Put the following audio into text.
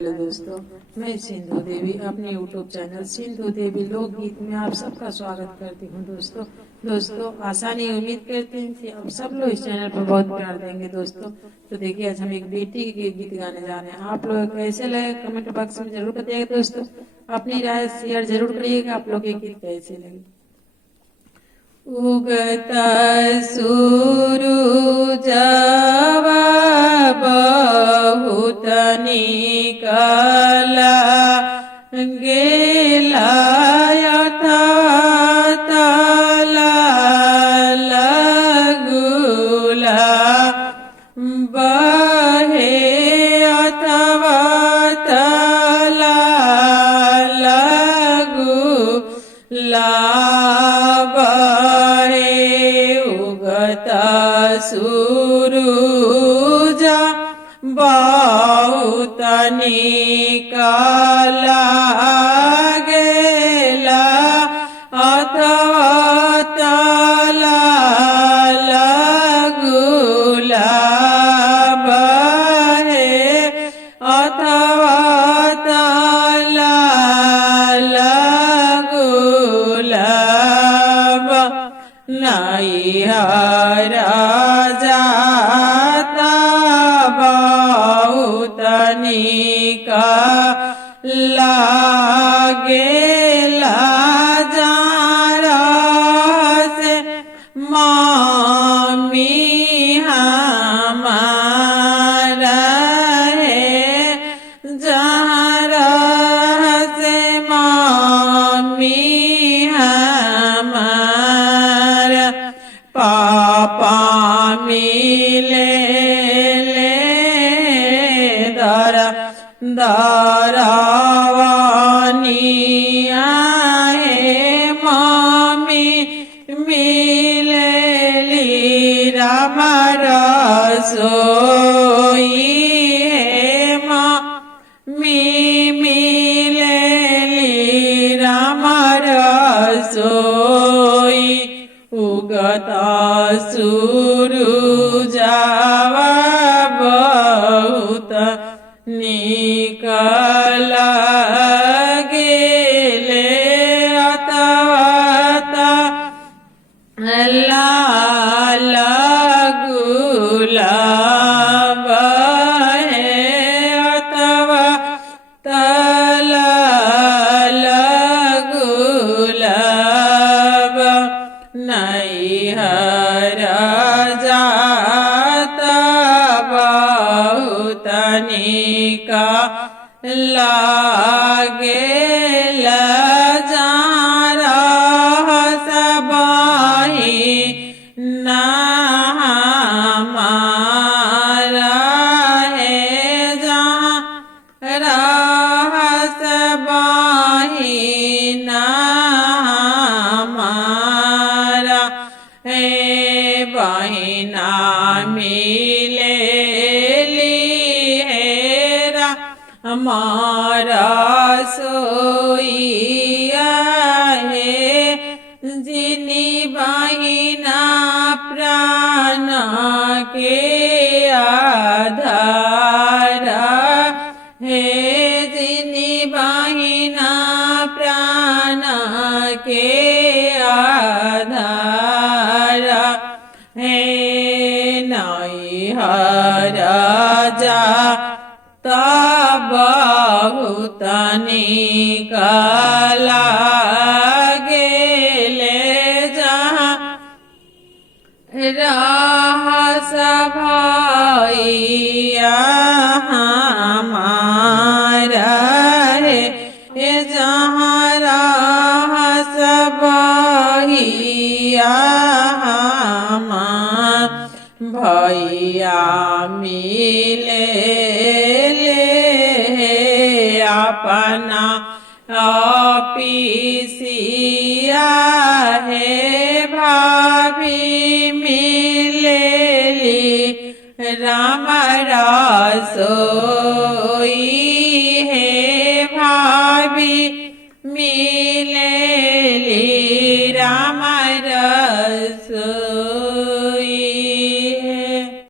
हेलो दोस्तों, मैं सिंधु देवी अपने यूट्यूब चैनल सिंधु देवी लोकगीत में आप सबका स्वागत करती हूँ। दोस्तों आशा नहीं उम्मीद करते हैं कि आप सब लोग इस चैनल पर बहुत प्यार देंगे। दोस्तों तो देखिए, आज हम एक बेटी के गीत गाने जा रहे हैं। आप लोग कैसे लगे कमेंट बॉक्स में जरूर बताइएगा। दोस्तों अपनी राय शेयर जरूर करिएगा, आप लोग के गीत कैसे लगे। उगता सूरुजवा बहुत निकला गेला तला लगुला बहे अथवा तला लगुला सूरुजा बहुत निकला गेला अथवा तला लगुला बहे अथवा तला लगुला नैहरा जाता बहुत निकला गेला जारा से मामी हमारा है जारा से मामी हमारा पापा मिले दरवानिया है मामी मिलेली राम रसोई है मामी मिलेली राम रसोई उगता सूरुजवा बहुत निकला गेले अथवा लगुला बहे अथवा तला लगुला नैहरा जाता बहुत निकला गेला जारा सबही ना हमारा है जहाँ सबही ना हमारा है बहिना मिले हमारा सोइया है जिनी बहिना प्राण के आधारा है जिनी बहिना प्राण के आधारा है नैहरा जा बहुत निकला गेले जहाँ राह सभाइया हमारा है जहाँ राह सभाइया हमार भैया मिले अपना ऑफिसिया है भाभी मिलेली राम रसोई